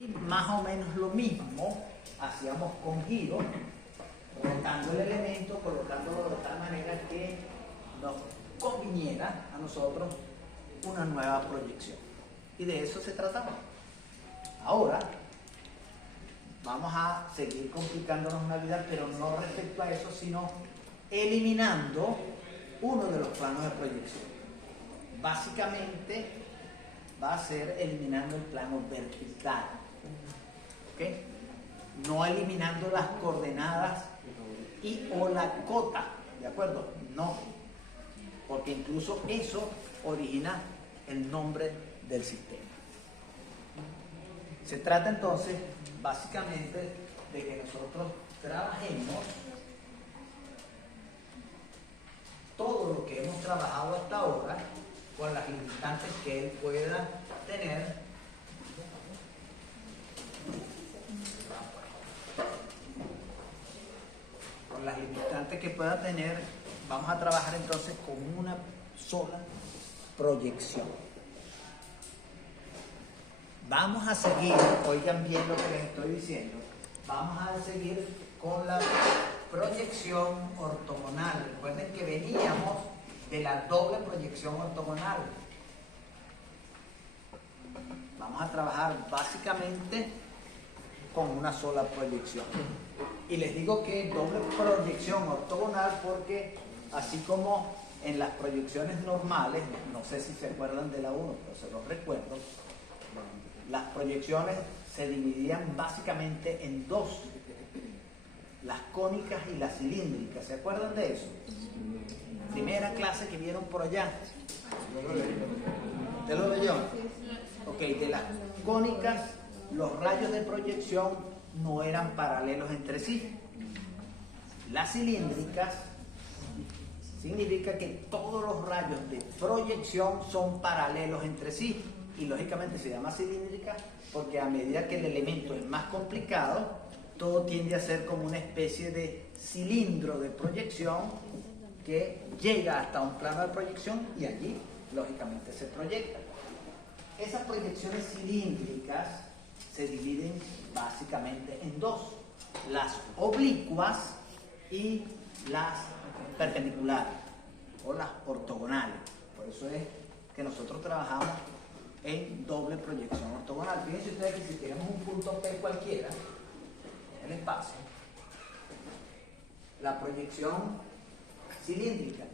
Y más o menos lo mismo hacíamos con giro, rotando el elemento, colocándolo de tal manera que nos conviniera a nosotros una nueva proyección. Y de eso se trataba. Ahora vamos a seguir complicándonos la vida, pero no respecto a eso, sino eliminando uno de los planos de proyección. Básicamente va a ser eliminando el plano vertical. ¿Okay? No eliminando las coordenadas y o la cota, ¿de acuerdo? No, porque incluso eso origina el nombre del sistema. Se trata entonces básicamente de que nosotros trabajemos todo lo que hemos trabajado hasta ahora con las limitantes que él pueda tener. Con las limitantes que pueda tener, vamos a trabajar entonces con una sola proyección. Vamos a seguir, oigan bien lo que les estoy diciendo, vamos a seguir con la proyección ortogonal. Recuerden que veníamos de la doble proyección ortogonal. Vamos a trabajar básicamente con una sola proyección. Y les digo que doble proyección ortogonal porque así como en las proyecciones normales, no sé si se acuerdan de la 1, pero se los recuerdo, las proyecciones se dividían básicamente en dos, las cónicas y las cilíndricas. ¿Se acuerdan de eso? Primera clase que vieron por allá. ¿Te lo leyó? Ok, de las cónicas, los rayos de proyección no eran paralelos entre sí. Las cilíndricas significa que todos los rayos de proyección son paralelos entre sí. Y lógicamente se llama cilíndrica porque a medida que el elemento es más complicado, todo tiende a ser como una especie de cilindro de proyección que llega hasta un plano de proyección y allí lógicamente se proyecta. Esas proyecciones cilíndricas se dividen básicamente en dos: las oblicuas y las perpendiculares o las ortogonales. Por eso es que nosotros trabajamos en doble proyección ortogonal. Fíjense ustedes que si tenemos un punto P cualquiera en el espacio, la proyección cilíndrica,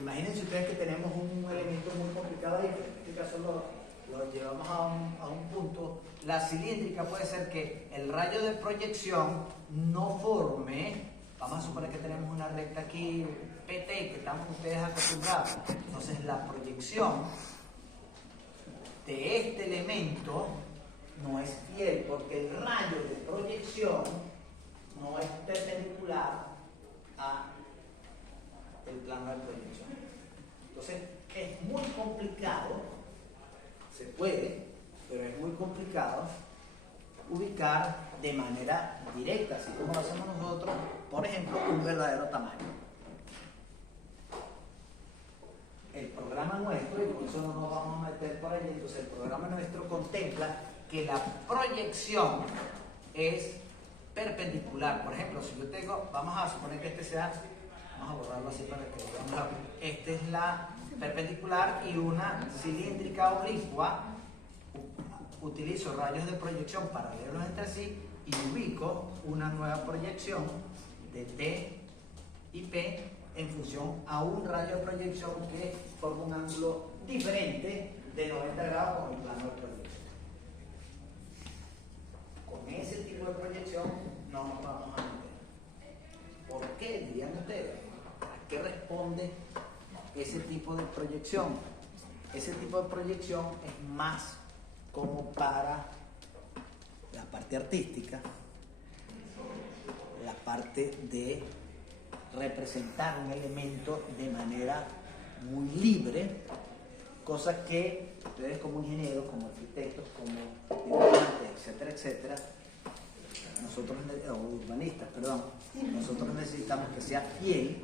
imagínense ustedes que tenemos un elemento muy complicado ahí, en este caso lo llevamos a un punto. La cilíndrica puede ser que el rayo de proyección no forme, vamos a suponer que tenemos una recta aquí PT que estamos ustedes acostumbrados, entonces la proyección de este elemento no es fiel porque el rayo de proyección no es perpendicular a el plano de proyección. Entonces es muy complicado, se puede, pero es muy complicado ubicar de manera directa, así como lo hacemos nosotros, por ejemplo, un verdadero tamaño. El programa nuestro, y por eso no nos vamos a meter por allí, entonces el programa nuestro contempla que la proyección es perpendicular. Por ejemplo, si yo tengo, vamos a suponer que este sea, vamos a borrarlo así para que lo veamos rápido. Esta es la perpendicular y una cilíndrica oblicua. Utilizo rayos de proyección paralelos entre sí y ubico una nueva proyección de T y P en función a un rayo de proyección que forma un ángulo diferente de 90 grados con el plano de proyección. Con ese tipo de proyección no nos vamos a meter. ¿Por qué, dirían ustedes? ¿A qué responde ese tipo de proyección? Ese tipo de proyección es más como para la parte artística, la parte de representar un elemento de manera muy libre, cosa que ustedes como ingenieros, como arquitectos, como dibujantes, etcétera, etcétera, nosotros, o urbanistas, perdón, nosotros necesitamos que sea fiel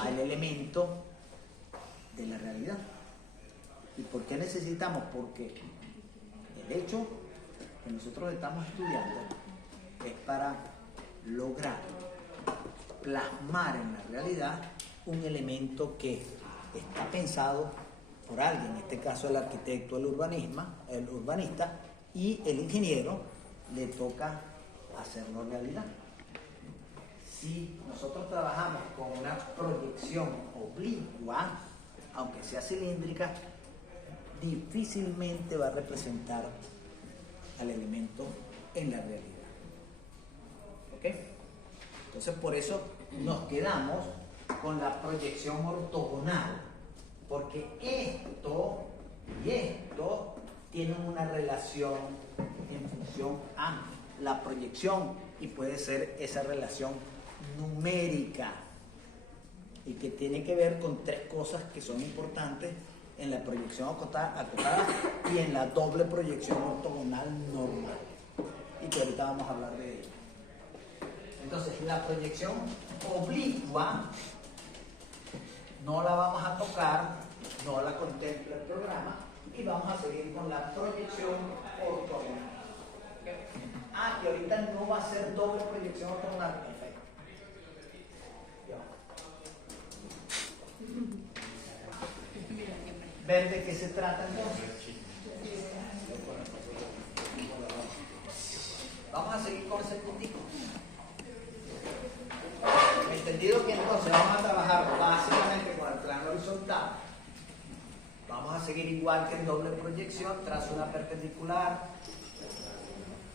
al elemento de la realidad. ¿Y por qué necesitamos? Porque el hecho que nosotros estamos estudiando es para lograr plasmar en la realidad un elemento que está pensado por alguien, en este caso el arquitecto, el urbanista, y el ingeniero le toca hacerlo realidad. Si nosotros trabajamos con una proyección oblicua, aunque sea cilíndrica, difícilmente va a representar al elemento en la realidad. ¿Ok? Entonces por eso nos quedamos con la proyección ortogonal, porque esto y esto tienen una relación en función a la proyección, y puede ser esa relación numérica, y que tiene que ver con tres cosas que son importantes en la proyección acotada y en la doble proyección ortogonal normal, y que ahorita vamos a hablar de ello. Entonces, la proyección oblicua no la vamos a tocar, no la contempla el programa, y vamos a seguir con la proyección ortogonal. Ah, que ahorita no va a ser doble proyección ortogonal. Perfecto. ¿Ver de qué se trata entonces? Vamos a seguir con ese puntito. Entendido que entonces vamos a trabajar básicamente con el plano horizontal. Vamos a seguir igual que en doble proyección, trazo una perpendicular,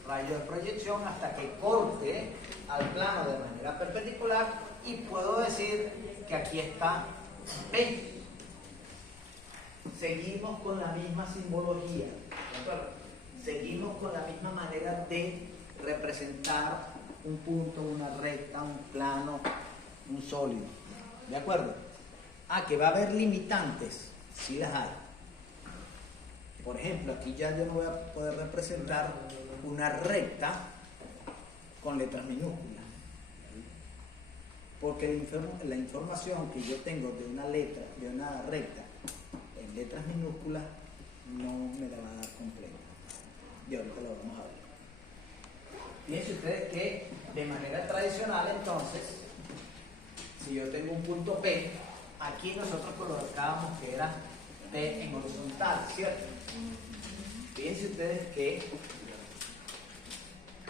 rayo de proyección hasta que corte al plano de manera perpendicular, y puedo decir que aquí está P. Seguimos con la misma simbología, ¿de acuerdo? Seguimos con la misma manera de representar un punto, una recta, un plano, un sólido, ¿de acuerdo? Ah, que va a haber limitantes, sí las hay. Por ejemplo, aquí ya yo no voy a poder representar una recta con letras minúsculas, porque la información que yo tengo de una letra, de una recta en letras minúsculas, no me la va a dar completa. Y ahorita lo vamos a ver. Fíjense ustedes que de manera tradicional, entonces, si yo tengo un punto P, aquí nosotros colocábamos que era P en horizontal, ¿cierto? Fíjense ustedes que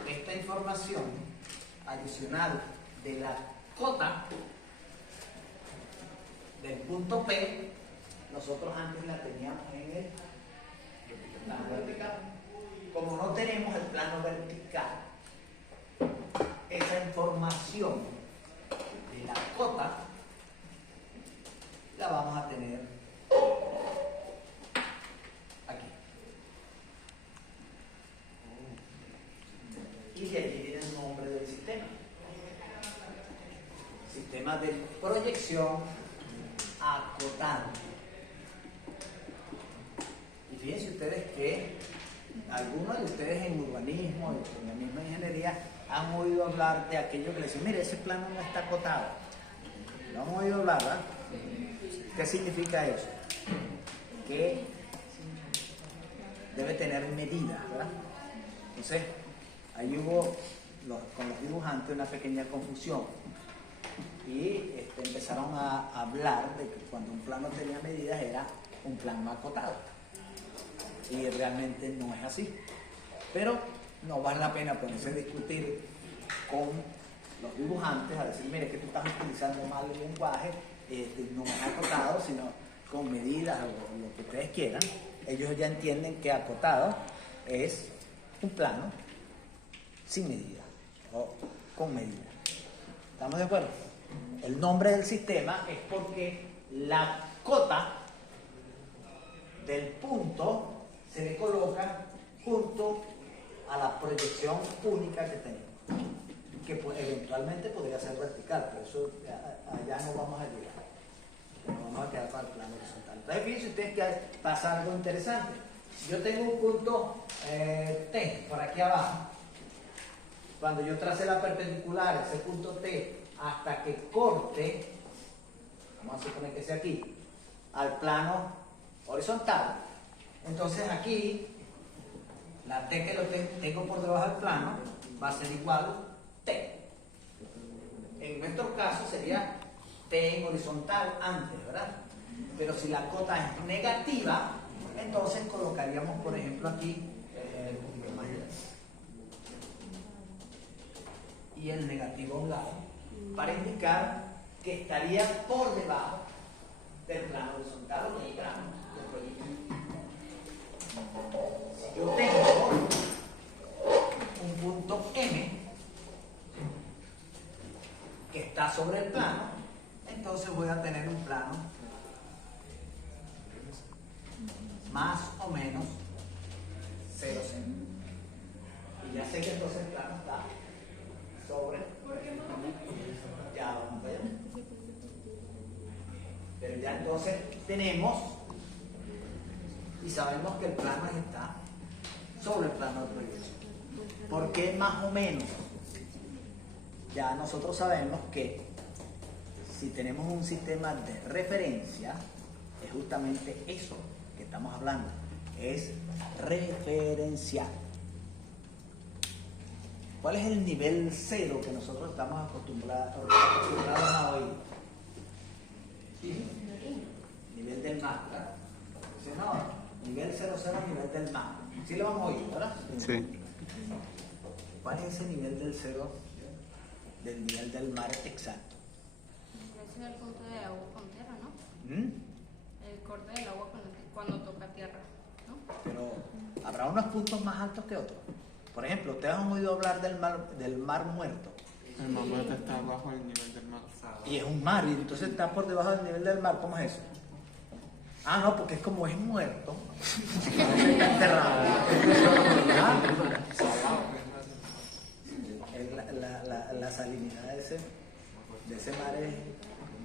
esta información adicional de la cota del punto P, nosotros antes la teníamos en el plano vertical. Como no tenemos el plano vertical, esa información de la cota la vamos a tener aquí. Y de allí viene el nombre del sistema. Sistema de proyección acotada. Y fíjense ustedes que algunos de ustedes en urbanismo y en la misma ingeniería han oído hablar de aquello que le dicen, mire, ese plano no está acotado. Lo han oído hablar, ¿verdad? ¿Qué significa eso? Que debe tener medidas, ¿verdad? Entonces, ahí hubo con los dibujantes una pequeña confusión, y empezaron a hablar de que cuando un plano tenía medidas era un plano acotado, y realmente no es así. Pero no vale la pena ponerse a discutir con los dibujantes a decir, mire, que tú estás utilizando mal el lenguaje, no es acotado, sino con medidas o lo que ustedes quieran. Ellos ya entienden que acotado es un plano sin medida o con medida. ¿Estamos de acuerdo? El nombre del sistema es porque la cota del punto se le coloca junto a la proyección única que tenemos, que eventualmente podría ser vertical, pero eso allá no vamos a llegar. Nos vamos a quedar para el plano horizontal. Entonces fíjense ustedes que pasa algo interesante. Yo tengo un punto T por aquí abajo. Cuando yo trace la perpendicular, ese punto T, hasta que corte, vamos a suponer que sea aquí, al plano horizontal, entonces aquí La T que lo tengo por debajo del plano va a ser igual T. En nuestro caso sería T en horizontal antes, ¿verdad? Pero si la cota es negativa, entonces colocaríamos, por ejemplo, aquí y el negativo a un lado para indicar que estaría por debajo del plano horizontal o del plano de proyección. Si yo tengo un punto M que está sobre el plano, entonces voy a tener un plano más o menos 0, 0. Y ya sé que entonces el plano está sobre. Ya vamos allá. Pero ya entonces tenemos y sabemos que el plano está sobre el plano de proyección. ¿Por qué más o menos? Ya nosotros sabemos que si tenemos un sistema de referencia, es justamente eso que estamos hablando, es referencial. ¿Cuál es el nivel 0 que nosotros estamos acostumbrados a oír? ¿Sí? Nivel del mar, ¿verdad? ¿Sí, no? Nivel 0, 0, nivel del mar. ¿Sí lo vamos a oír, verdad? Sí. ¿Cuál es ese nivel del 0 del nivel del mar exacto? Ese es el corte de agua con tierra, ¿no? ¿Mm? El corte del agua cuando toca tierra, ¿no? Pero habrá unos puntos más altos que otros. Por ejemplo, ustedes han oído hablar del mar muerto. El mar muerto está bajo el nivel del mar. Y es un mar, y entonces está por debajo del nivel del mar. ¿Cómo es eso? Ah, no, porque es como es muerto. Está enterrado. La salinidad de ese mar es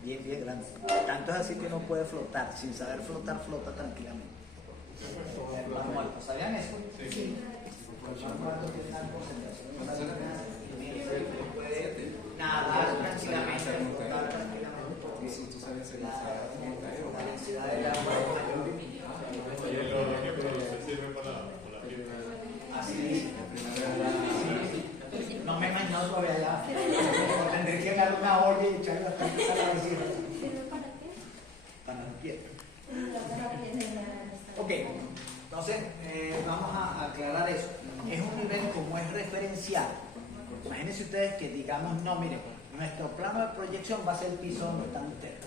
bien, bien grande. Tanto es así que no puede flotar. Sin saber flotar, flota tranquilamente. El mar muerto. ¿Sabían eso? Sí. El mar muerto tiene una concentración y puede nadar tranquilamente, flotar tranquilamente. La densidad del agua es mayor. Así dice. No me he imaginado todavía allá. Tendré que agarrar una olla y echarle las plantas a la vecina. ¿Para qué? Para la piedra. Ok, entonces vamos a aclarar eso. Es un nivel como es referencial. Imagínense ustedes que digamos, no, miren, nuestro plano de proyección va a ser el piso donde están ustedes.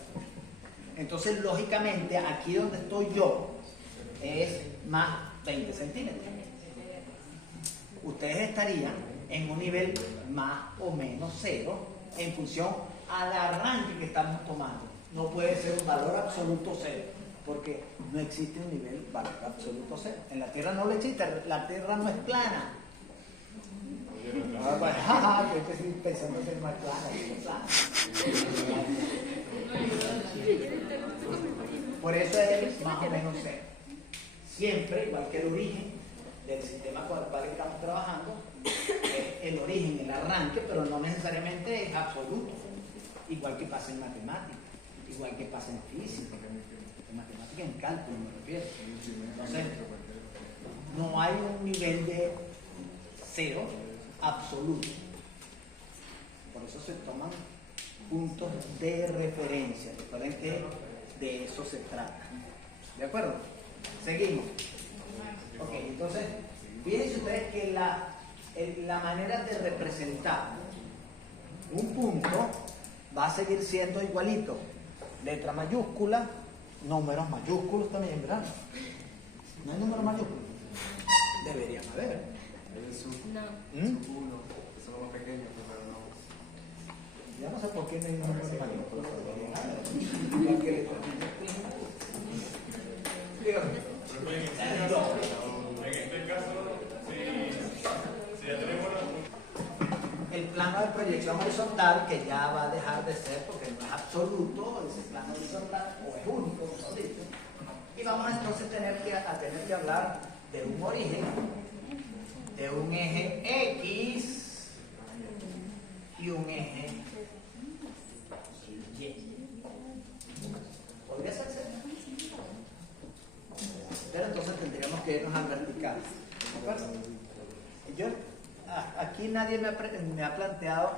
Entonces, lógicamente, aquí donde estoy yo es más 20 centímetros. Ustedes estarían en un nivel más o menos 0 en función al arranque que estamos tomando. No puede ser un valor absoluto 0, porque no existe un nivel valor absoluto 0. En la Tierra no lo existe, la Tierra no es plana. Yo estoy pensando que no es plana, que es plana. Por eso es más o menos 0. Siempre, igual que el origen del sistema con el cual estamos trabajando, es el origen, el arranque, pero no necesariamente es absoluto. Igual que pasa en matemáticas, igual que pasa en física, en matemáticas, en cálculo me refiero. Entonces, no hay un nivel de 0 absoluto. Por eso se toman puntos de referencia. Recuerden que de eso se trata. ¿De acuerdo? Seguimos. Ok, entonces, fíjense ustedes que la manera de representar un punto va a seguir siendo igualito. Letra mayúscula, números mayúsculos también, ¿verdad? ¿No hay números mayúsculos? Deberían haber. No. Uno, que son los más pequeños, pero no. Ya no sé por qué no hay números mayúsculos. Igual que letra mayúscula. Dígame. En este caso, si ya tenemos El plano de proyección horizontal, que ya va a dejar de ser porque no es absoluto, ese plano horizontal, o es único, mejor dicho. Y vamos a entonces tener que hablar de un origen, de un eje X y un eje Y. ¿Podría ser? Pero entonces tendríamos que irnos al vertical. ¿De acuerdo? Aquí nadie me ha planteado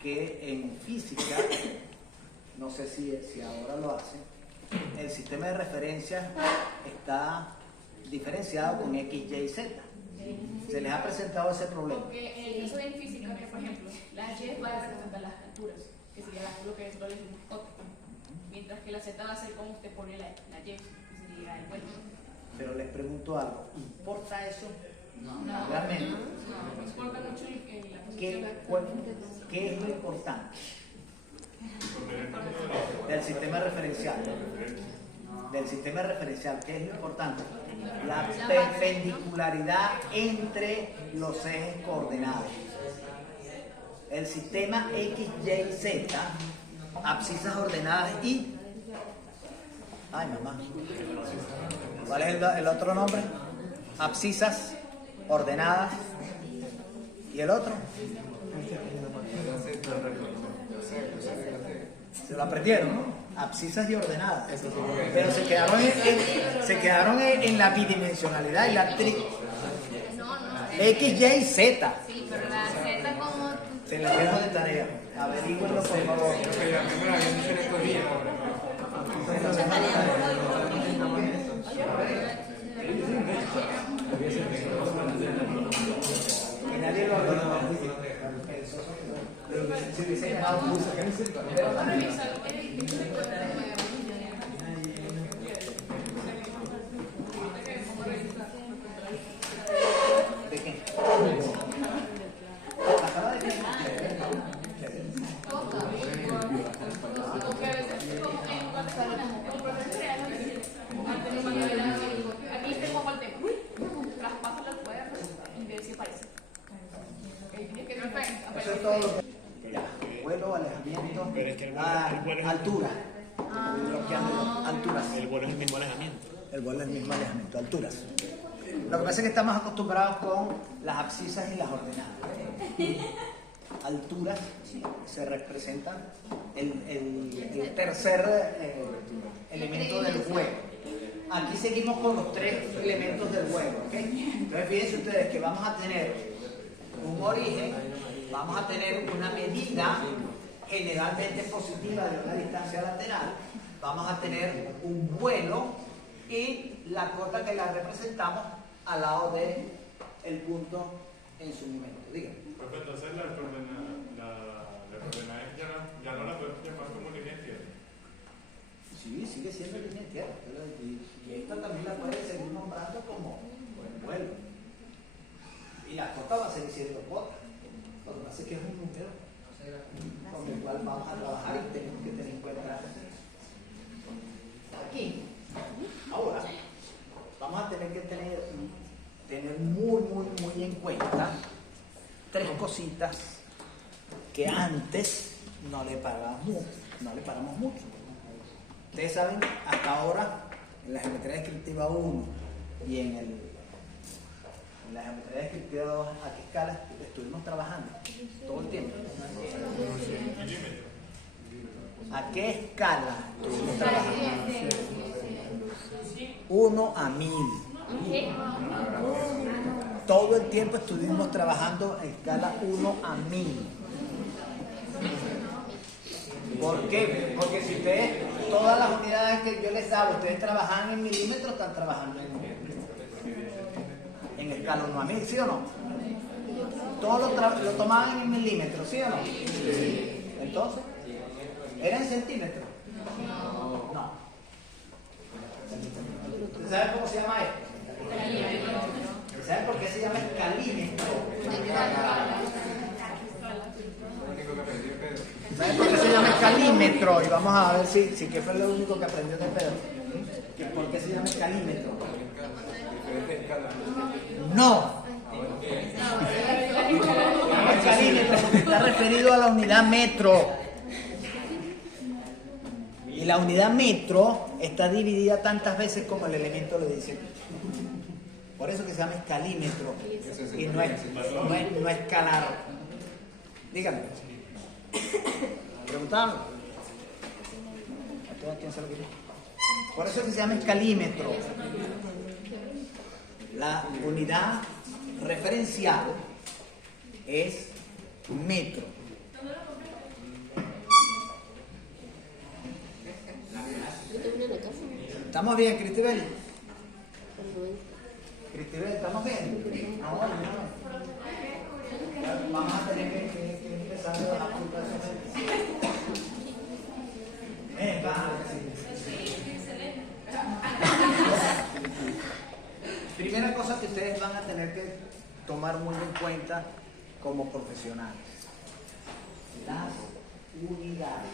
que en física, no sé si ahora lo hacen, el sistema de referencia está diferenciado con X, Y, Z. ¿Se les ha presentado ese problema? Porque eso en física, que por ejemplo, la Y va a representar las alturas, que sería lo que nosotros le decimos cota. Mientras que la Z va a ser como usted pone la Y, que sería el vuelto. Pero les pregunto algo, ¿importa eso? No, Realmente. no importa mucho en la ¿Qué es lo importante del sistema referencial? Del sistema referencial, ¿qué es lo importante? La perpendicularidad entre los ejes coordenados. El sistema X, Y, Z, abscisas ordenadas y... Ay, mamá. ¿Cuál es el otro nombre? Abscisas ordenadas. ¿Y el otro? Se lo aprendieron, ¿no? Abscisas y ordenadas. Pero se quedaron en la bidimensionalidad y la X, Y, Z. Sí, pero la Z como... Se les dejo de tarea. Averígüenlo, por favor. Pero a mí me lo habían dicho en estos días. Y nadie lo ordenó. Se hubiese llamado curso. ¿De qué? ¿La sala de qué? Porque a veces como en lugar de como profesor real, aquí te pongo el tema. Traspaso las cuerdas y ver si aparece. Eso es todo lo que... Ya, vuelo, alejamiento, altura. Alturas. El vuelo es el mismo alejamiento. El vuelo es el mismo alejamiento, alturas. Lo que pasa es que estamos acostumbrados con las abscisas y las ordenadas. Alturas se representan el tercer elemento del juego. Aquí seguimos con los tres elementos del juego, ¿ok? Entonces fíjense ustedes que vamos a tener un origen, vamos a tener una medida generalmente positiva de una distancia lateral, vamos a tener un vuelo y la cota que la representamos al lado del punto en su momento. Díganme. Pues entonces la coordenada ya no la podemos llamar como línea izquierda. Sí, sigue siendo línea izquierda. Y esta también la puede seguir nombrando como vuelo. Y la cota va a seguir siendo cota. Lo que pasa es que es un número con el cual vamos a trabajar y tenemos que tener en cuenta aquí. Ahora, vamos a tener que tener muy en cuenta tres cositas que antes no le paramos mucho. Ustedes saben, hasta ahora, en la geometría descriptiva 1 y en la geometría descriptiva 2, ¿a qué escala estuvimos trabajando? Todo el tiempo. ¿A qué escala estuvimos trabajando? 1 a 1000. Todo el tiempo estuvimos trabajando en escala 1 a 1000. ¿Por qué? Porque si ustedes, todas las unidades que yo les daba, ustedes trabajan en milímetros, están trabajando en escala 1 a 1000, ¿sí o no? Todos lo tomaban en milímetros, ¿sí o no? Entonces, ¿era en centímetros? No. ¿Saben cómo se llama esto? ¿Saben por qué se llama escalímetro? ¿Saben por qué se llama escalímetro? Y vamos a ver si qué fue lo único que aprendió de Pedro. ¿Por qué se llama escalímetro? No. Escalímetro porque está referido a la unidad metro. Y la unidad metro está dividida tantas veces como el elemento lo dice. Por eso que se llama escalímetro y no escalar. Díganme. ¿Preguntaron? ¿Quién sabe qué es? Por eso es que se llama escalímetro. La unidad referencial es metro. ¿Estamos bien, Cristibel? Cristibel, ¿estamos bien? No, no. Vamos a tener que empezar a dar puntuaciones. Primera cosa que ustedes van a tener que tomar muy en cuenta como profesionales: las unidades.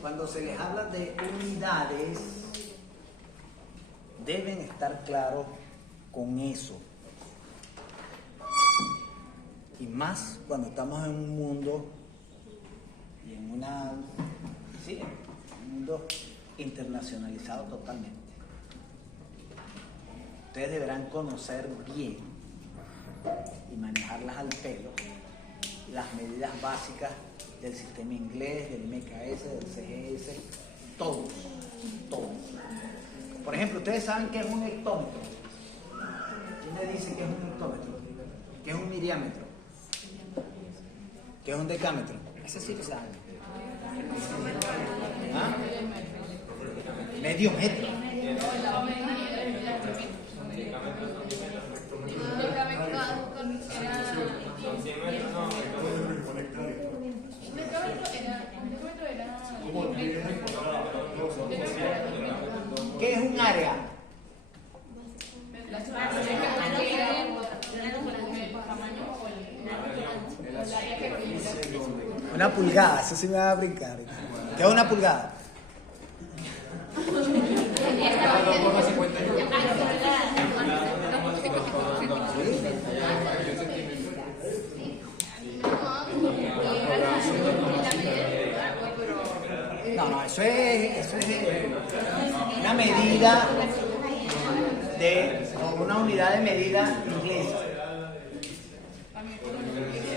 Cuando se les habla de unidades, deben estar claros con eso. Y más cuando estamos en un mundo y en un mundo internacionalizado totalmente. Ustedes deberán conocer bien y manejarlas al pelo las medidas básicas del sistema inglés, del MKS, del CGS, todos. Por ejemplo, ustedes saben qué es un hectómetro. ¿Quién me dice qué es un hectómetro? ¿Qué es un miriámetro? ¿Qué es un decámetro? Ese sí lo saben. ¿Ah? Medio metro. ¿Qué es un área? Una pulgada, eso sí me va a brincar. ¿Qué es una pulgada? No, eso es una medida una unidad de medida inglesa.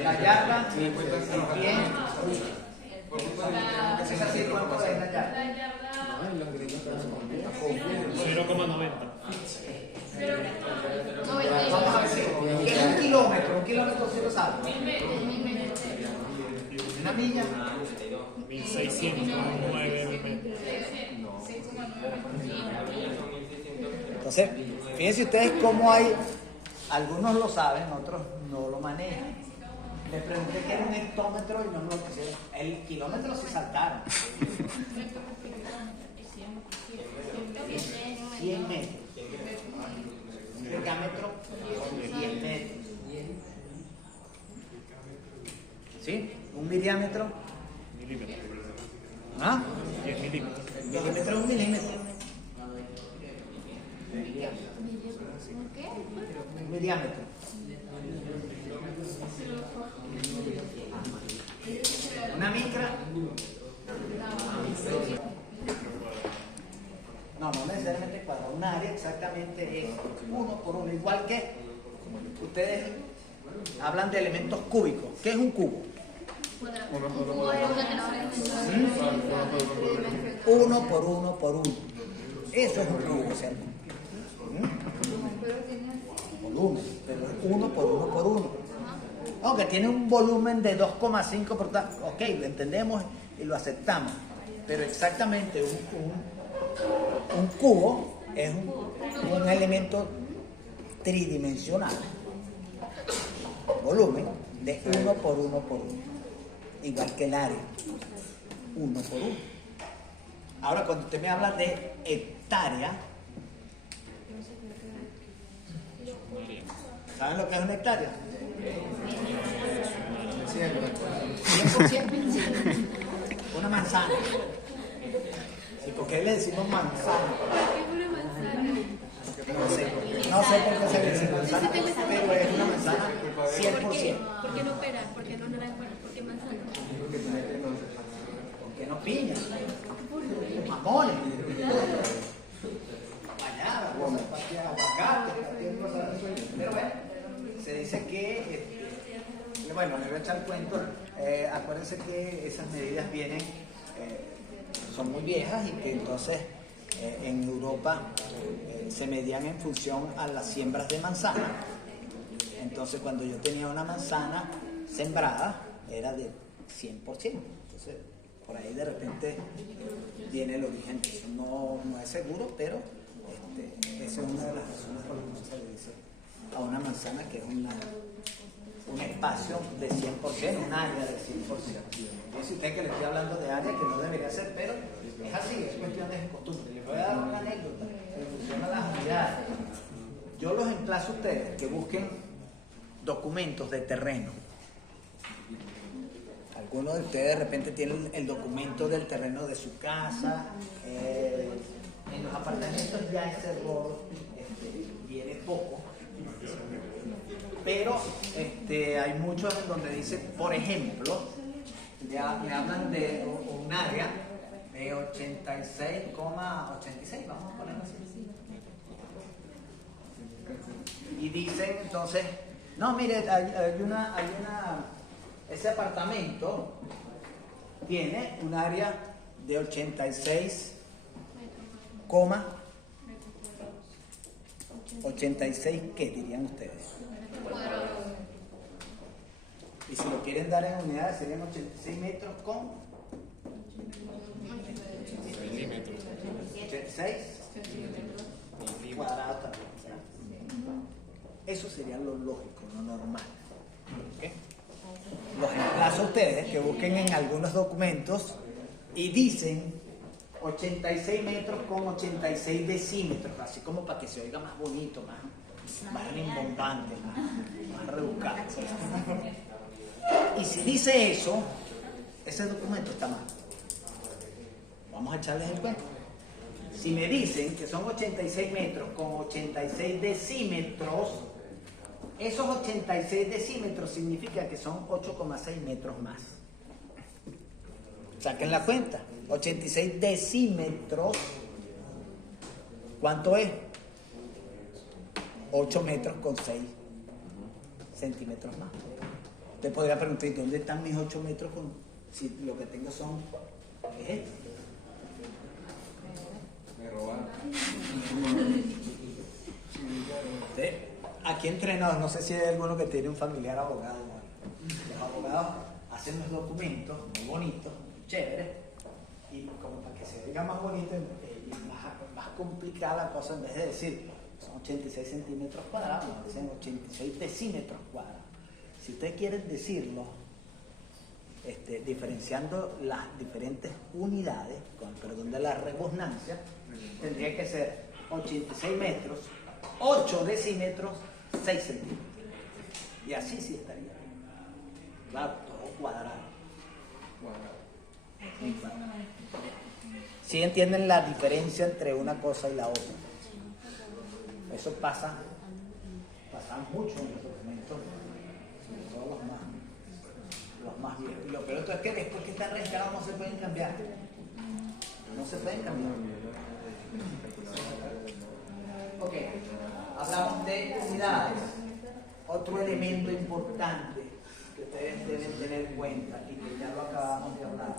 La yarda, el pie. ¿Es así? ¿Cuánto es la yarda? 0,90. Vamos a ver si ¿qué es un kilómetro? Un kilómetro sí lo sabe. Una milla. 1609 metros. Entonces, fíjense ustedes cómo hay, algunos lo saben, otros no lo manejan. Les pregunté qué era un hectómetro y no me lo pusieron. El kilómetro sí saltaron. 100 metros. Un decámetro, 10 metros. ¿Sí? Un miliámetro. Milímetro. ¿Ah? 10 milímetros. Milímetro es un milímetro. Un miliámetro. Una micra. No necesariamente cuadrado. Un área exactamente es 1 por 1. Igual que ustedes hablan de elementos cúbicos. ¿Qué es un cubo? 1 por 1 por 1. Eso es un cubo, ¿cierto? Volumen, pero 1 por 1 por 1. Aunque tiene un volumen de 2,5 por tanto. Ok, lo entendemos y lo aceptamos. Pero exactamente un cubo es un elemento tridimensional. Volumen de 1 por 1 por 1. Igual que el área. 1 por 1. Ahora, cuando usted me habla de hectárea, ¿saben lo que es una hectárea? 100%. Una manzana. ¿Y por qué le decimos manzana? No sé por qué se le dice manzana, pero es una manzana 100%. ¿Por qué no pera? ¿Por qué no naranja? ¿Por qué manzana? ¿Por qué no piña? Mamones. Bañadas, aguacate. Pero bueno, se dice que, bueno, le voy a echar el cuento. Acuérdense que esas medidas vienen, son muy viejas y que entonces en Europa se medían en función a las siembras de manzana. Entonces cuando yo tenía una manzana sembrada era de 100%. Entonces por ahí de repente viene el origen de eso. No es seguro, pero esa es una de las razones por las que se le dice a una manzana que es un espacio de 100%, un área de 100%. Dice usted que le estoy hablando de área que no debería ser, pero es así, es cuestión de costumbre. Les voy a dar una anécdota que funciona las unidades. Yo los emplazo a ustedes que busquen documentos de terreno. Algunos de ustedes de repente tienen el documento del terreno de su casa. En los apartamentos ya ese error viene poco. Pero hay muchos en donde dice, por ejemplo, le hablan de un área de 86,86, vamos a ponerlo así. Y dicen entonces, no, mire, ese apartamento tiene un área de 86, 86, ¿qué dirían ustedes? Y si lo quieren dar en unidades serían 86 metros con Milímetros. 86 cuadrados también. ¿Verdad? Eso sería lo lógico, lo normal. ¿Okay? Los emplazo a ustedes que busquen en algunos documentos y dicen 86 metros con 86 decímetros, así como para que se oiga más bonito, más rimbombante, más rebuscado. Y si dice eso, ese documento está mal. Vamos a echarles el cuento. Si me dicen que son 86 metros con 86 decímetros, esos 86 decímetros significa que son 8,6 metros más. Saquen la cuenta. 86 decímetros, ¿cuánto es? 8 metros con 6 centímetros más. Usted podría preguntar, ¿dónde están mis 8 metros con, si lo que tengo son, ¿qué es esto? Me robaron. Aquí entrenados, no sé si hay alguno que tiene un familiar abogado. Los abogados hacen unos documentos muy bonitos, muy chéveres, y como para que se oiga más bonito y más complicada la cosa, en vez de decir son 86 centímetros cuadrados, dicen 86 decímetros cuadrados. Si ustedes quieren decirlo, diferenciando las diferentes unidades, con perdón de la redundancia, tendría que ser 86 metros, 8 decímetros, 6 centímetros. Y así sí estaría. Claro, todo cuadrado. ¿Sí entienden la diferencia entre una cosa y la otra? Eso pasa mucho en los documentos, sobre todo los más viejos. Y lo peor es que después que están registrados no se pueden cambiar. No se pueden cambiar. Ok, hablamos de unidades. Otro elemento importante que ustedes deben tener en cuenta y que ya lo acabamos de hablar.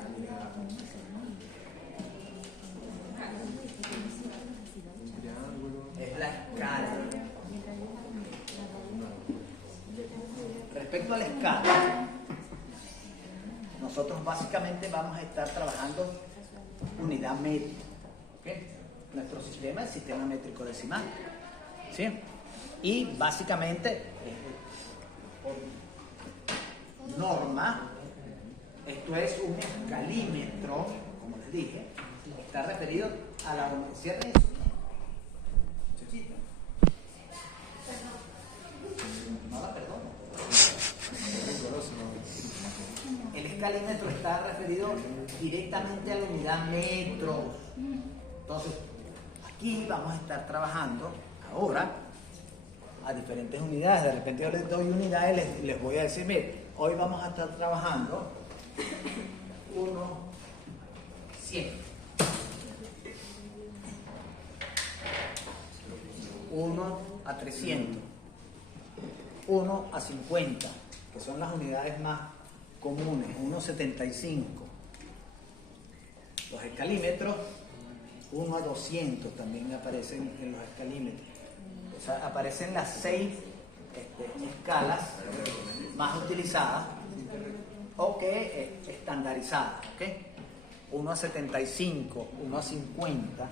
Es la escala. Respecto a la escala, nosotros básicamente vamos a estar trabajando unidad métrica. ¿Okay? Nuestro sistema es el sistema métrico decimal. ¿Sí? Y básicamente, por norma, esto es un escalímetro, como les dije, está referido a la unidad. No la perdono. El escalímetro está referido directamente a la unidad metros. Entonces, aquí vamos a estar trabajando ahora a diferentes unidades. De repente yo les doy unidades y les voy a decir, mire, hoy vamos a estar trabajando 1/100. 1/300. 1/50, que son las unidades más comunes. 1/75. Los escalímetros, 1 a 200 también aparecen en los escalímetros. O sea, aparecen las 6 escalas más utilizadas o que estandarizadas, ¿ok? 1 a 75, 1 a 50.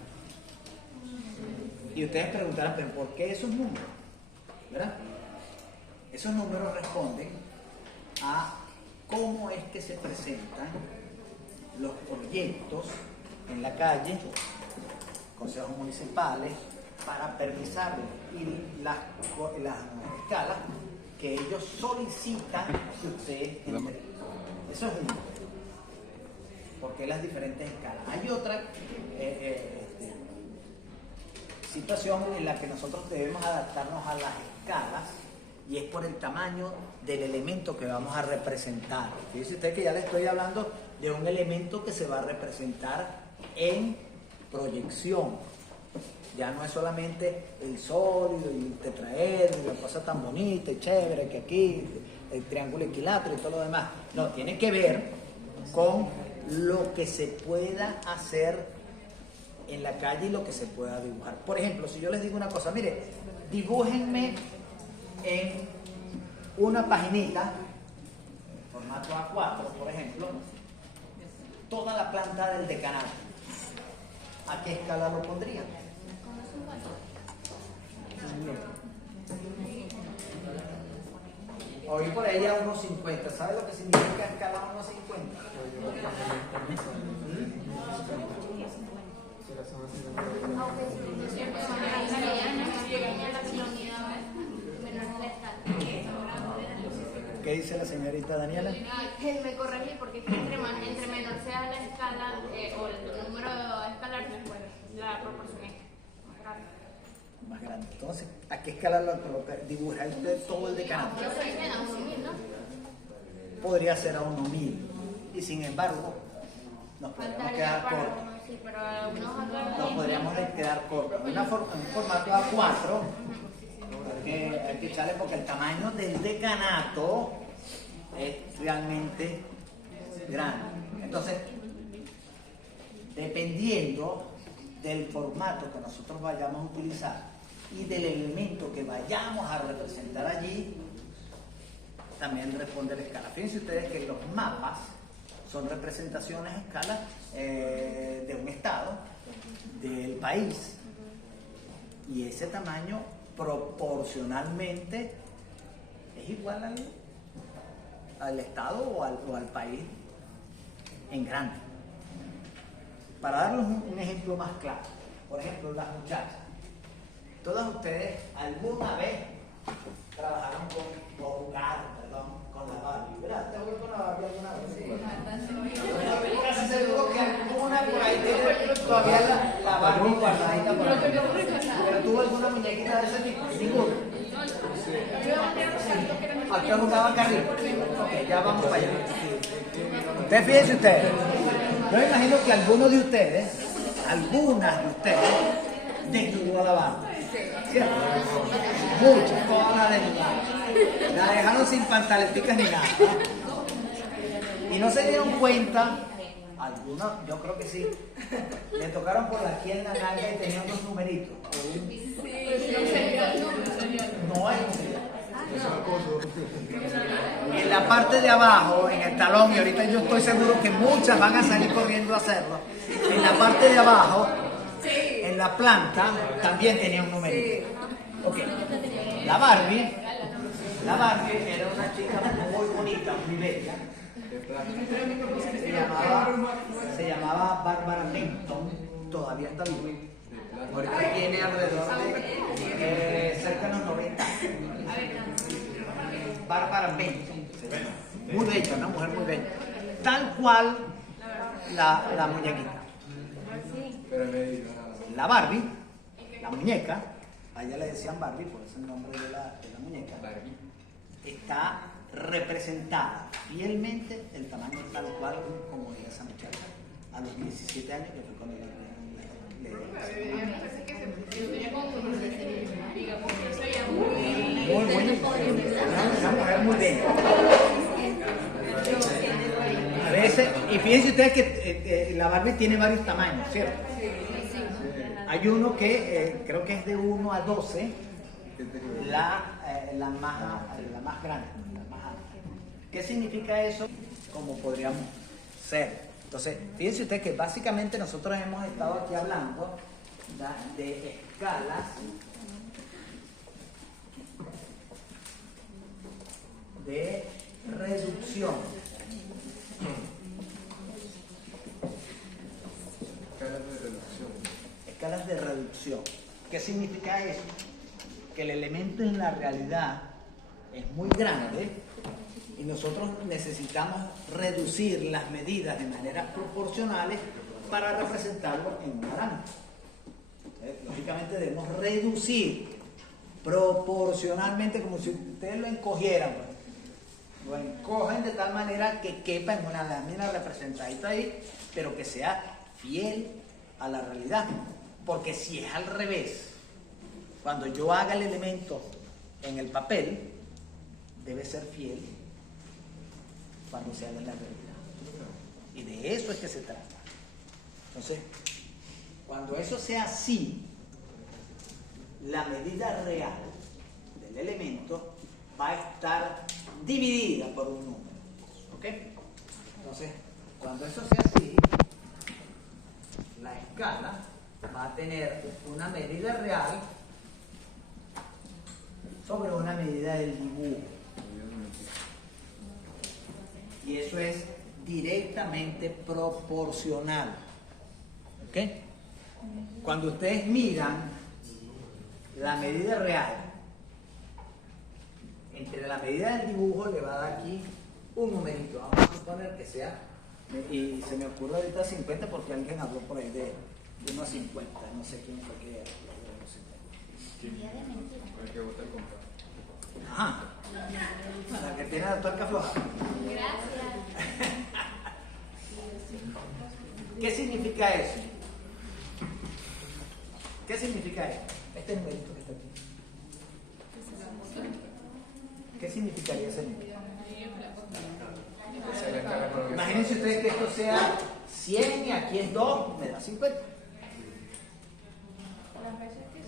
Y ustedes preguntarán, ¿pero por qué esos números? ¿Verdad? Esos números responden a cómo es que se presentan los proyectos en la calle, consejos municipales, para permisarlos y las escalas que ellos solicitan que ustedes entreguen. Eso es uno. Porque las diferentes escalas. Hay otra situación en la que nosotros debemos adaptarnos a las escalas y es por el tamaño del elemento que vamos a representar. Fíjense usted que ya le estoy hablando de un elemento que se va a representar en proyección. Ya no es solamente el sólido y el tetraedro y la cosa tan bonita y chévere que aquí, el triángulo equilátero y todo lo demás. No, tiene que ver con lo que se pueda hacer en la calle y lo que se pueda dibujar. Por ejemplo, si yo les digo una cosa, mire, dibújenme en una paginita, formato A4, por ejemplo, toda la planta del decanato. ¿A qué escala lo pondrían? Hoy por ahí a 1.50. ¿Sabe lo que significa escala 1.50? ¿Qué dice la señorita Daniela? Me corregí porque entre menor sea la escala o el número escalar, pues la proporción es más grande. Más grande. Entonces, ¿a qué escala lo dibuja usted todo el decanato? Yo soy a 1.000, ¿no? Podría ser a 1.000. Y sin embargo, nos podríamos quedar cortos. Sí, pero algunos Nos podríamos quedar cortos. En un formato A4, hay que echarle porque el tamaño del decanato es realmente grande. Entonces, dependiendo del formato que nosotros vayamos a utilizar y del elemento que vayamos a representar allí, también responde la escala. Fíjense ustedes que los mapas son representaciones a escala de un estado, del país, y ese tamaño proporcionalmente es igual al estado o al país en grande. Para darles un ejemplo más claro, por ejemplo, las muchachas. Todas ustedes alguna vez trabajaron con la Barbie, ¿verdad? ¿Te jugó con la Barbie alguna vez? Casi seguro que alguna por ahí tiene todavía la Barbie guardadita por ahí. Pero tuvo alguna muñequita de ese tipo, ninguna. ¿A qué jugaba acá arriba? Ok, ya vamos para allá. Ustedes fíjense ustedes. Yo me imagino que algunas de ustedes, desnudó a la Barbie. ¿Cierto? Muchas, todas las desnudaron. La dejaron sin pantaleticas ni nada. Y no se dieron cuenta, algunos, yo creo que sí, le tocaron por aquí en la nalga y tenían unos numeritos. No es en la parte de abajo, en el talón, y ahorita yo estoy seguro que muchas van a salir corriendo a hacerlo. En la parte de abajo, en la planta, también tenía un numerito. Ok. La Barbie era una chica muy bonita, muy bella. Se llamaba Bárbara Benton, todavía está viva. Ahorita tiene alrededor de cerca de los 90. Bárbara Benton, muy bella, una mujer muy bella. Tal cual la muñequita. La Barbie, la muñeca, a ella le decían Barbie, por eso el nombre de la muñeca, está representada fielmente el tamaño tal cual como era esa muchacha a los 17 años, que fue cuando le una mujer muy bella. A veces, Y fíjense ustedes que la Barbie tiene varios tamaños, ¿cierto? Hay uno que creo que es de 1 a 12, la más grande, la más alta. ¿Qué significa eso? Como podríamos ser. Entonces, fíjense ustedes que básicamente nosotros hemos estado aquí hablando, ¿verdad?, de escalas de reducción. Escalas de reducción. Escalas de reducción. ¿Qué significa eso? Que el elemento en la realidad es muy grande y nosotros necesitamos reducir las medidas de maneras proporcionales para representarlo en un parámetro. Lógicamente debemos reducir proporcionalmente, como si ustedes lo encogieran, pues. Lo encogen de tal manera que quepa en una lámina representadita ahí, pero que sea fiel a la realidad. Porque si es al revés, cuando yo haga el elemento en el papel, debe ser fiel cuando se haga en la realidad. Y de eso es que se trata. Entonces, cuando eso sea así, la medida real del elemento va a estar dividida por un número. ¿Ok? Entonces, cuando eso sea así, la escala va a tener una medida real sobre una medida del dibujo. Y eso es directamente proporcional. ¿Ok? Cuando ustedes miran la medida real entre la medida del dibujo, le va a dar aquí un numerito. Vamos a suponer que sea, y se me ocurre ahorita 50 porque alguien habló por ahí de 1 a 50. No sé quién fue que habló de 1 a 50. Hay que votar con K. Ajá. La que tiene la tuerca floja. Gracias. ¿Qué significa eso? ¿Qué significa eso? Este numerito que está aquí. ¿Qué significaría ese número? Esa es la escala progresiva. Imagínense ustedes que esto sea 100 y aquí es 2, me da 50.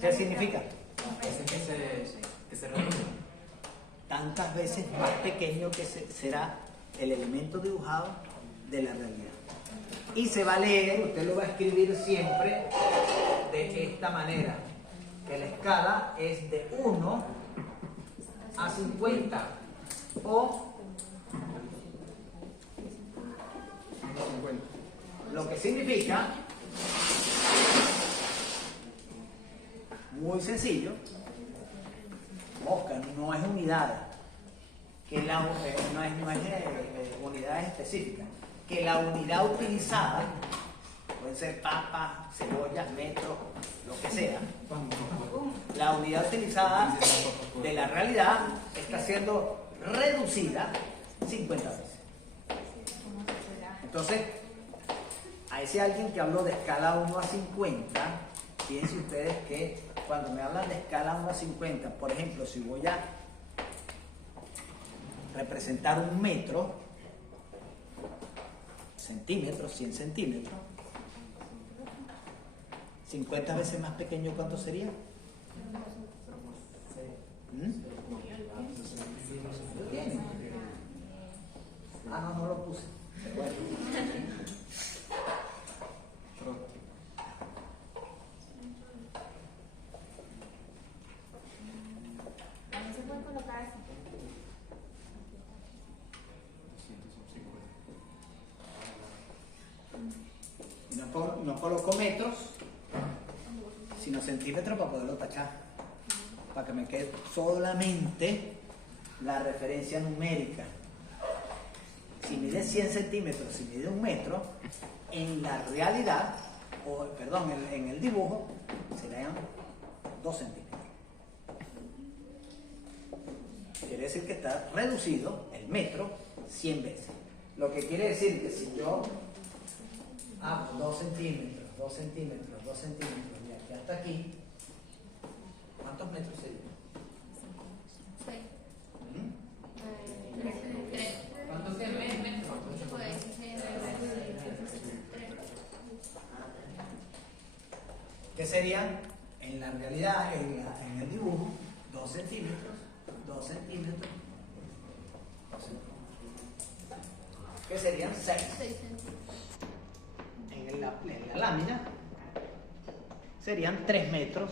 ¿Qué significa? Que se reduce. Tantas veces más pequeño que será el elemento dibujado de la realidad. Y se va a leer, usted lo va a escribir siempre de esta manera, que la escala es de 1 a 50 o 50. lo que significa, muy sencillo, mosca, no es unidades, que no es unidades específicas, que la unidad utilizada, pueden ser papas, cebollas, metros, lo que sea, la unidad utilizada de la realidad está siendo reducida 50 veces. Entonces, a ese alguien que habló de escala 1 a 50, fíjense ustedes que cuando me hablan de escala 1 a 50, por ejemplo, si voy a representar un metro, centímetros, 100 centímetros, 50 veces más pequeño, ¿cuánto sería? ¿Lo tienen? Ah, no lo puse. Bueno. También se puede colocar así. No coloco metros, sino centímetros para poderlo tachar, para que me quede solamente la referencia numérica. Si mide 100 centímetros, si mide 1 metro, en la realidad, en el dibujo, serían 2 centímetros. Quiere decir que está reducido el metro 100 veces. Lo que quiere decir que si yo hago 2 centímetros, 2 centímetros, 2 centímetros, de aquí hasta aquí, ¿cuántos metros serían? 6. ¿Mm? ¿Cuánto se ve? Se puede decir 6. que serían, en la realidad, en el dibujo, 2 centímetros, 2 centímetros, 2 centímetros, que serían 6. 6 centímetros. En la lámina serían 3 metros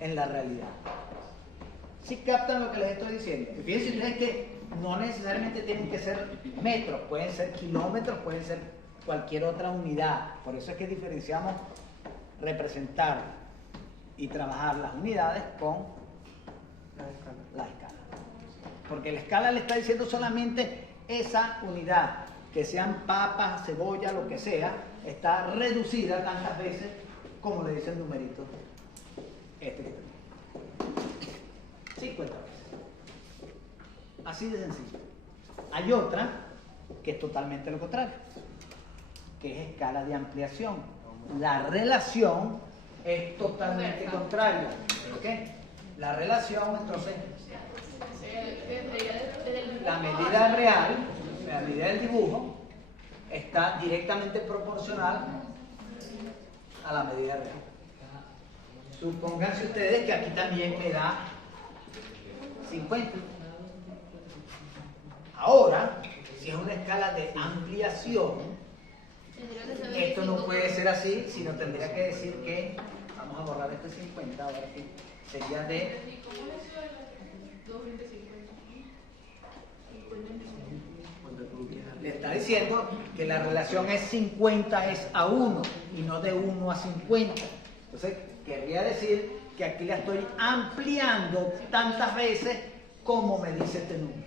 en la realidad. Si captan lo que les estoy diciendo. Y fíjense ustedes que no necesariamente tienen que ser metros, pueden ser kilómetros, pueden ser cualquier otra unidad. Por eso es que diferenciamos representar y trabajar las unidades con la escala. Porque la escala le está diciendo solamente esa unidad, que sean papas, cebolla, lo que sea, está reducida tantas veces como le dice el numerito este que está aquí. 50 veces. Así de sencillo. Hay otra que es totalmente lo contrario, que es escala de ampliación. La relación es totalmente contraria. ¿Ok? La relación, entonces, la medida real, la medida del dibujo, está directamente proporcional a la medida real. Supónganse ustedes que aquí también me da 50. Ahora, si es una escala de ampliación, esto no puede ser así, sino tendría que decir que, vamos a borrar este 50, ahora sí, sería de... Le está diciendo que la relación es 50 es a 1 y no de 1 a 50. Entonces, querría decir que aquí la estoy ampliando tantas veces como me dice este número.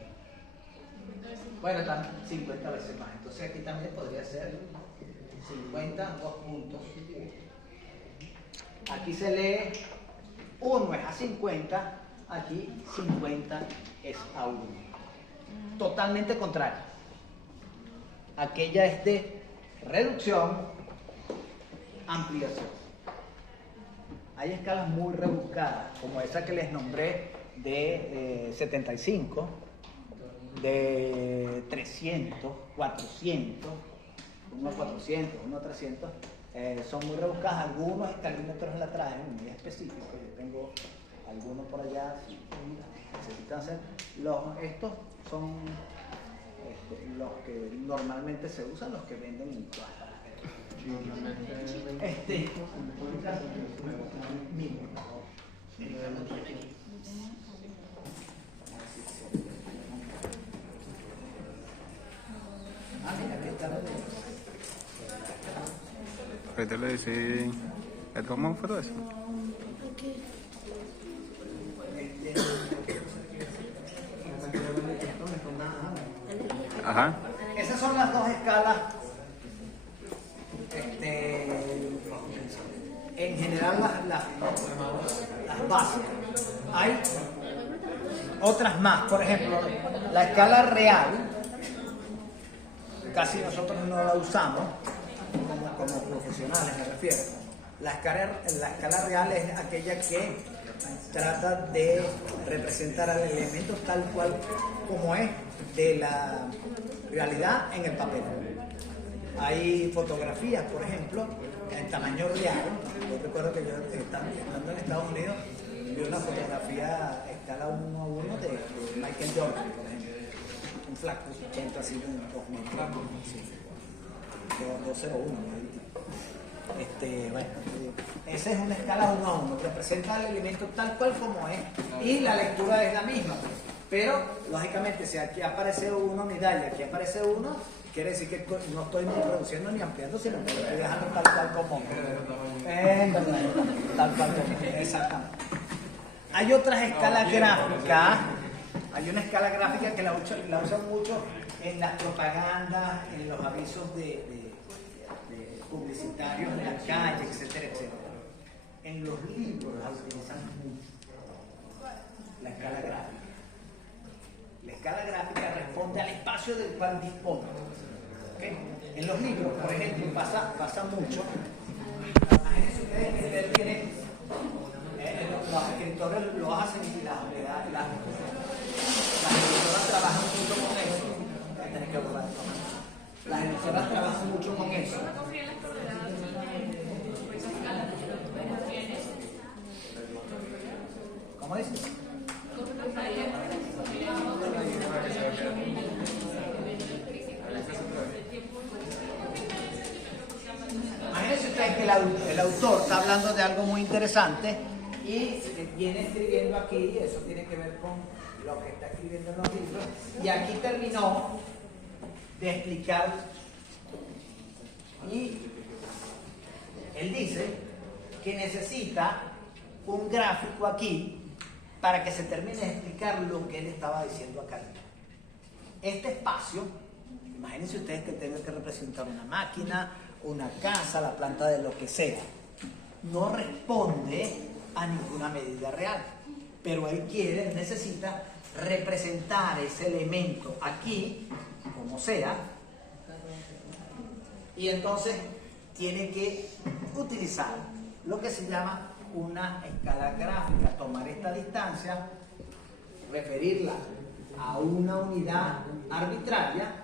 Bueno, 50 veces más. Entonces aquí también podría ser 50, 2 puntos. Aquí se lee 1 es a 50, aquí 50 es a 1. Totalmente contrario. Aquella es de reducción, ampliación. Hay escalas muy rebuscadas, como esa que les nombré de 75, de 300, 400, 1 a 400, 1 a 300. Son muy rebuscadas. Algunos escalímetros la traen, muy específicos. Yo tengo algunos por allá, si necesitan hacer. Estos son los que normalmente se usan, los que venden en todas Ahorita le decís, ¿cómo fue todo eso? Ajá. Esas son las dos escalas. En general las básicas. Hay otras más. Por ejemplo, la escala real, casi nosotros no la usamos como profesionales, me refiero. La escala real es aquella que trata de representar al elemento tal cual como es de la realidad en el papel. Hay fotografías, por ejemplo, en tamaño real. Yo recuerdo que yo, estando en Estados Unidos, vi una fotografía escala 1 a 1 de Michael Jordan, por ejemplo. Un flaco, 80 así, de 2 metros. Sí. 201. Bueno, esa es una escala 1 a 1, representa el elemento tal cual como es y la lectura es la misma, pero lógicamente si aquí aparece una unidad y aquí aparece 1, quiere decir que no estoy ni reduciendo ni ampliando, sino que lo estoy dejando tal cual como tal cual como exactamente. Hay otras escalas gráficas. Hay una escala gráfica que la usan mucho en las propagandas, en los avisos de publicitarios en la calle, etcétera, etcétera. En los libros la utilizan mucho. La escala gráfica. La escala gráfica responde al espacio del cual dispone. ¿Okay? En los libros, por ejemplo, pasa mucho. Imagínense ustedes que ustedes tienen, los escritores lo hacen y las editoras trabajan mucho con eso. Voy a tener que borrar esto. Las editoras trabajan mucho con eso. ¿Cómo dice? Imagínense ustedes que el autor está hablando de algo muy interesante y viene escribiendo aquí, eso tiene que ver con lo que está escribiendo en los libros, y aquí terminó de explicar, y él dice que necesita un gráfico aquí para que se termine de explicar lo que él estaba diciendo acá. Este espacio, imagínense ustedes que tengan que representar una máquina, una casa, la planta de lo que sea, no responde a ninguna medida real, pero él necesita representar ese elemento aquí, como sea, y entonces tiene que utilizar lo que se llama una escala gráfica, tomar esta distancia, referirla a una unidad arbitraria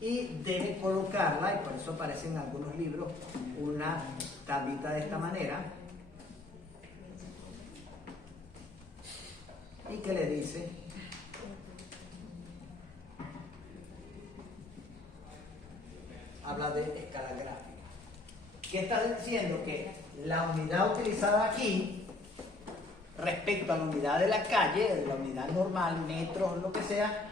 y debe colocarla, y por eso aparece en algunos libros una tablita de esta manera, y que le dice habla de escala gráfica. ¿Qué está diciendo? Que la unidad utilizada aquí respecto a la unidad de la calle, de la unidad normal, metros, lo que sea,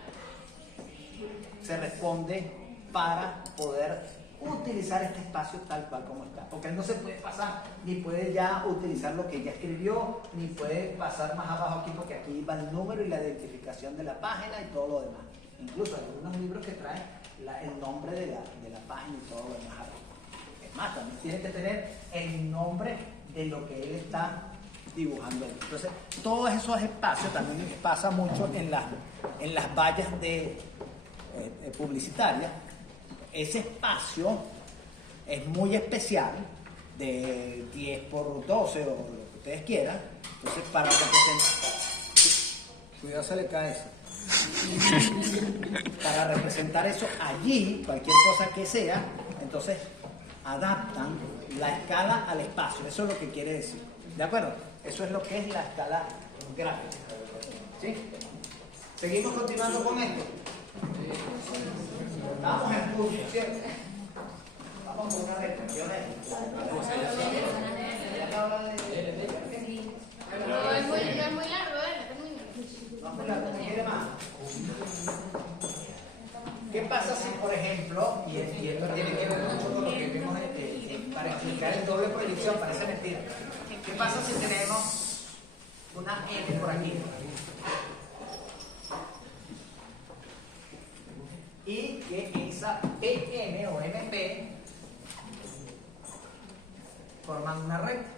se responde para poder utilizar este espacio tal cual como está, porque no se puede pasar, ni puede ya utilizar lo que ya escribió, ni puede pasar más abajo aquí, porque aquí va el número y la identificación de la página y todo lo demás. Incluso hay algunos libros que traen el nombre de la página y todo lo demás arriba. Es más, también tiene que tener el nombre de lo que él está dibujando ahí. Entonces, todos esos espacios también pasa mucho en las vallas publicitarias. Ese espacio es muy especial, de 10 por 12 o lo que ustedes quieran. Entonces, para representar, cuidado, se le cae eso. Para representar eso allí, cualquier cosa que sea, entonces adaptan la escala al espacio. Eso es lo que quiere decir. ¿De acuerdo? Eso es lo que es la escala gráfica. ¿Sí? ¿Seguimos continuando con esto? Estamos en curso, ¿cierto? Vamos con una reflexión ahí. No es muy largo, No, espérate, ¿me quiere más? ¿Qué pasa si, por ejemplo, y esto tiene que ver mucho con lo que vimos para explicar el doble proyección, parece mentira? ¿Qué pasa si tenemos una M por aquí? Y que esa PM o MP forman una recta.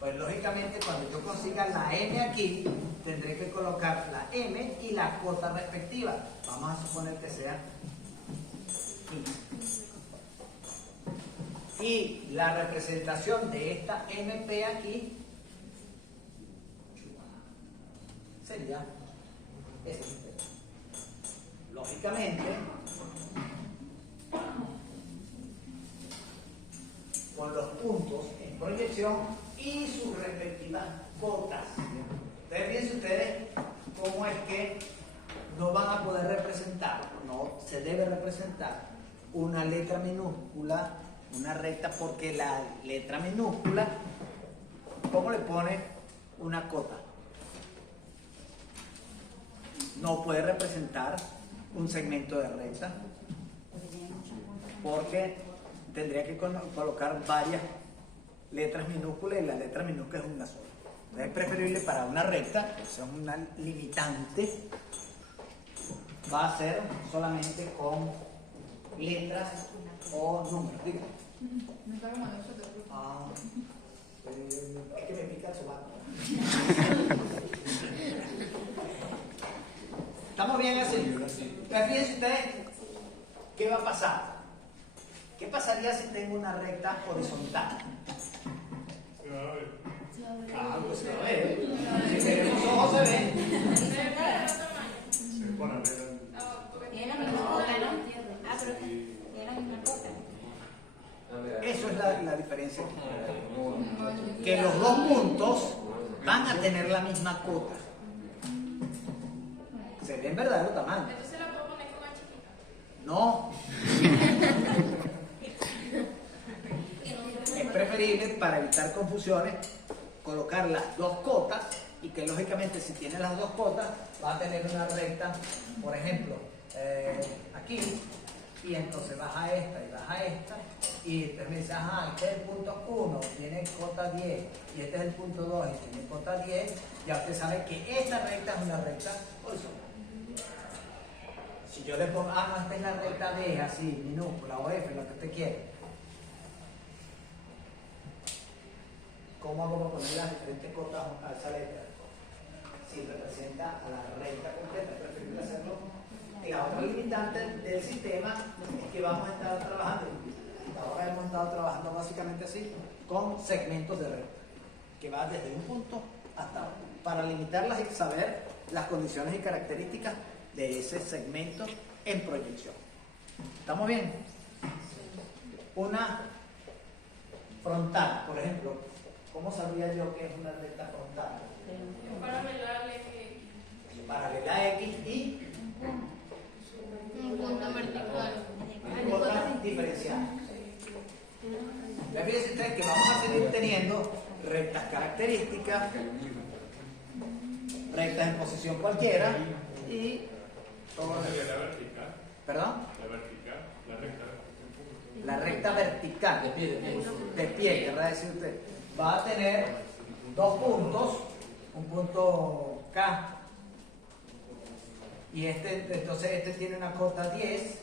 Pues lógicamente cuando yo consiga la M aquí, tendré que colocar la M y la cota respectiva. Vamos a suponer que sea 15. Y la representación de esta MP aquí sería esta. Lógicamente, con los puntos en proyección y sus respectivas cotas. Entonces, fíjense ustedes cómo es que no van a poder representar, no se debe representar una letra minúscula, una recta, porque la letra minúscula, ¿cómo le pone una cota? No puede representar un segmento de recta, porque tendría que colocar varias letras minúsculas y la letra minúscula es una sola. Entonces es preferible para una recta, eso es una limitante, va a ser solamente con letras o números. Dígame. Es que me pica el sobaco. ¿Estamos bien así? Fíjense ustedes, ¿qué va a pasar? ¿Qué pasaría si tengo una recta horizontal? Claro, pues se va a ver. Si tenemos ojos se ve. Tiene la misma cota, ¿no? Ah, pero tiene la misma cota. Eso es la diferencia. Que los dos puntos van a tener la misma cota. Se ve en verdadero tamaño. Entonces la puedo poner como más chiquita. No. Es preferible, para evitar confusiones, colocar las dos cotas y que lógicamente si tienes las dos cotas va a tener una recta, por ejemplo, aquí, y entonces vas a esta y vas a esta, y entonces me dices, ajá, este es el punto 1, tiene cota 10, y este es el punto 2 y tiene cota 10, ya usted sabe que esta recta es una recta horizontal. Si yo le pongo, no, esta es la recta D, así, minúscula o F, lo que usted quiere. ¿Cómo hago para poner las diferentes cotas a esa letra? Si representa a la recta completa, es preferible hacerlo. La otra limitante del sistema es que vamos a estar trabajando, ahora hemos estado trabajando básicamente así, con segmentos de recta, que va desde un punto hasta otro, para limitarlas y saber las condiciones y características de ese segmento en proyección. ¿Estamos bien? Una frontal, por ejemplo, ¿cómo sabría yo que es una recta frontal? Paralela al eje X. Paralela a X y Un punto vertical. cotas diferenciadas. Ya fíjense ustedes que vamos a seguir teniendo rectas características, rectas en posición cualquiera y todo La vertical. ¿Perdón? La vertical. La recta. La recta vertical de pie, querrá decir usted, va a tener dos puntos, un punto K y entonces este tiene una cota 10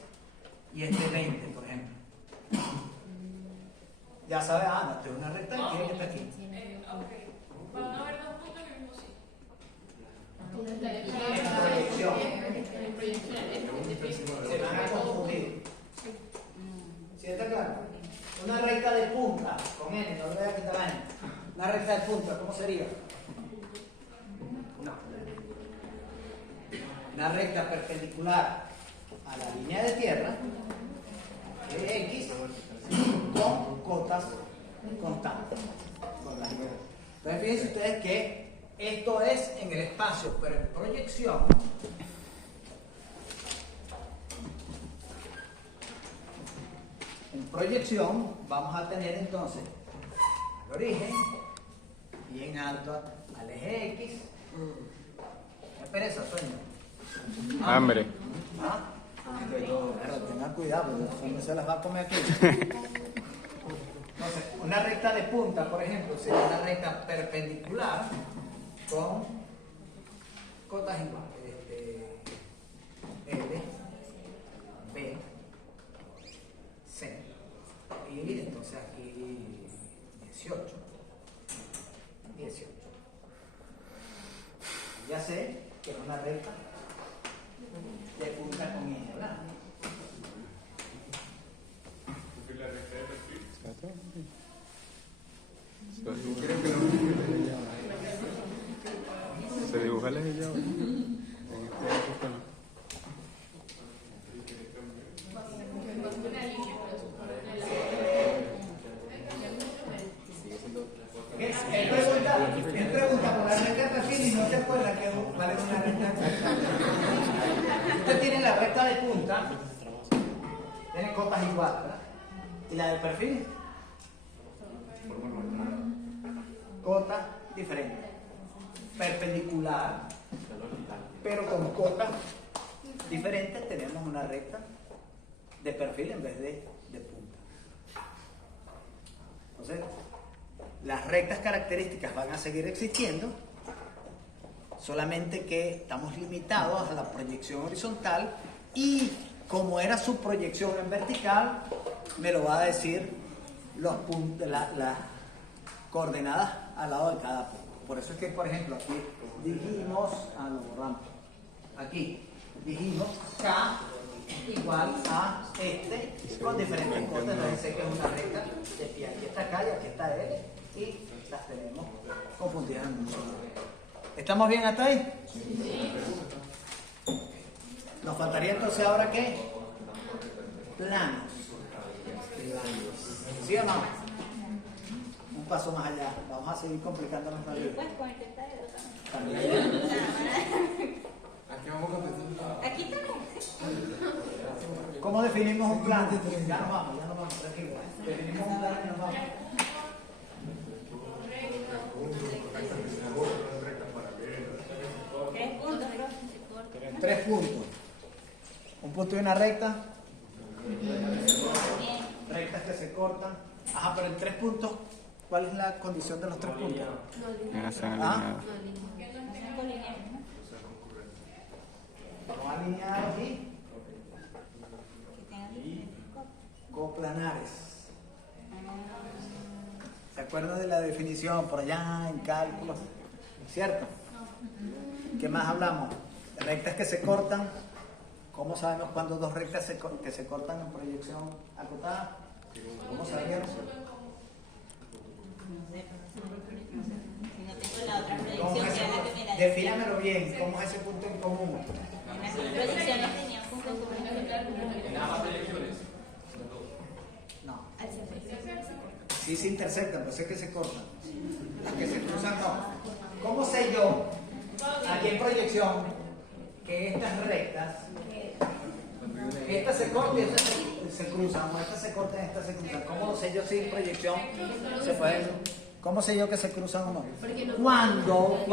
y este 20, por ejemplo. Ya sabes, no, esto es una recta que está aquí. Ok. Van a haber dos puntos en el mismo sitio. En proyección. Se van a confundir. ¿Sí está claro? Una recta de punta, con N, no le voy a quitar la N. Una recta de punta, ¿cómo sería? No. Una recta perpendicular a la línea de tierra, de X, con cotas constantes. Entonces fíjense ustedes que esto es en el espacio, pero en proyección vamos a tener entonces al origen y en alto al eje X. ¿Qué pereza, sueño? Hambre. ¿Ah? Pero tengan cuidado, porque no se las va a comer aquí. Entonces, una recta de punta, por ejemplo, sería una recta perpendicular con cotas iguales. L, B, C. Y entonces aquí 18. Ya sé que es una recta de punta con N, ¿verdad? Porque la recta de perfil. Se dibuja el eje ya. En este sistema. Él pregunta por la recta de perfil y no se acuerda que vale una recta de perfil. Usted tiene la recta de punta, tiene cotas iguales, ¿verdad? ¿Y la de perfil? Cota diferente. Perpendicular, pero con cotas diferentes tenemos una recta de perfil en vez de punta. Entonces, las rectas características van a seguir existiendo, solamente que estamos limitados a la proyección horizontal y como era su proyección en vertical, me lo va a decir los puntos, las coordenadas al lado de cada punto. Por eso es que, por ejemplo, aquí dijimos, lo borramos, aquí dijimos K igual a con diferentes cosas, entonces sé que es una recta de pie. Aquí está K y aquí está L y las tenemos confundidas en un solo. ¿Estamos bien hasta ahí? Sí. Nos faltaría entonces ahora ¿qué? Planos. ¿Sí o no? paso más allá. Vamos a seguir complicándonos la vida. Pues con el testadero También. Aquí vamos a contestar. Aquí también. ¿Cómo definimos un plan? Ya nos vamos, tranquilo. Definimos un plan y nos vamos. Tres puntos, ¿no? 3 puntos. Un punto y una recta. Rectas que se cortan. Ajá, pero en 3 puntos, ¿cuál es la condición de los 3 puntos? Ya están ¿Ah? alineados. No alineados y coplanares. ¿Se acuerdan de la definición por allá en cálculos? ¿Cierto? ¿Qué más hablamos? Rectas que se cortan. ¿Cómo sabemos cuándo dos rectas que se cortan en proyección acotada? ¿Cómo sabíamos? Si no tengo la otra ¿Cómo proyección, es que ese es la que punto? me la Defínamelo bien. ¿Cómo es ese punto en común? En las proyecciones tenía un punto en común. En ambas proyecciones. No. Al centro. Sí se intersectan, pero sé que se cortan. Las que se cruzan no. ¿Cómo sé yo, aquí en proyección, que estas rectas, estas se cortan y estas se cruzan, o estas se cortan y estas se cruzan? ¿Cómo lo sé yo si en proyección se pueden? ¿Cómo sé yo que se cruzan o no? Cuando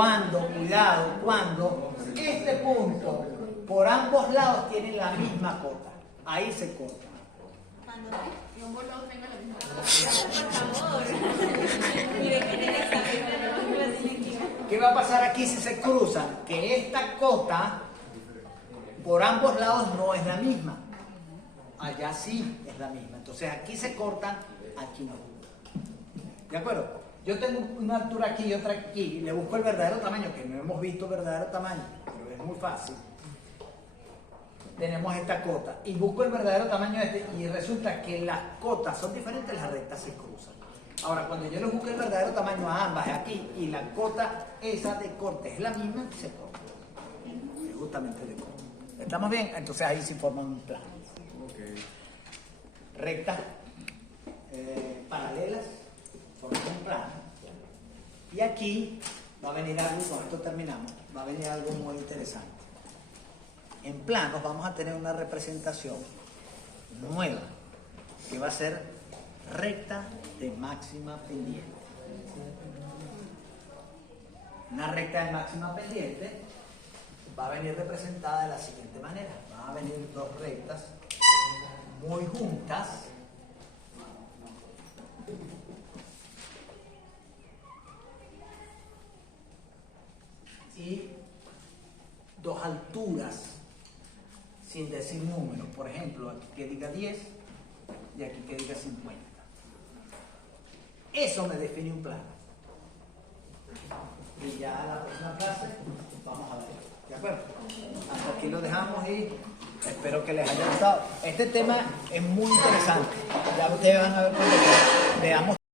este punto por ambos lados tienen la misma cota, ahí se corta. Cuando Y ambos lados tengan la misma. por favor. Mire que en el examen no lo tienen que ir. ¿Qué va a pasar aquí si se cruzan? Que esta cota por ambos lados no es la misma. Allá sí es la misma. Entonces aquí se cortan, aquí no. ¿De acuerdo? Yo tengo una altura aquí y otra aquí. Le busco el verdadero tamaño, que no hemos visto verdadero tamaño, pero es muy fácil. Tenemos esta cota y busco el verdadero tamaño de este y resulta que las cotas son diferentes, las rectas se cruzan. Ahora, cuando yo le busco el verdadero tamaño a ambas aquí y la cota esa de corte es la misma, se corta. Es justamente de corte. ¿Estamos bien? Entonces ahí sí forman un plano. Rectas paralelas forman un plano. Y aquí va a venir algo, y con esto terminamos, va a venir algo muy interesante. En planos vamos a tener una representación nueva que va a ser recta de máxima pendiente. Una recta de máxima pendiente va a venir representada de la siguiente manera. Van a venir dos rectas muy juntas y dos alturas sin decir números. Por ejemplo, aquí que diga 10 y aquí que diga 50. Eso me define un plano. Y ya la próxima clase vamos a ver. ¿De acuerdo? Hasta aquí lo dejamos y espero que les haya gustado. Este tema es muy interesante. Ya ustedes van a ver cuando veamos.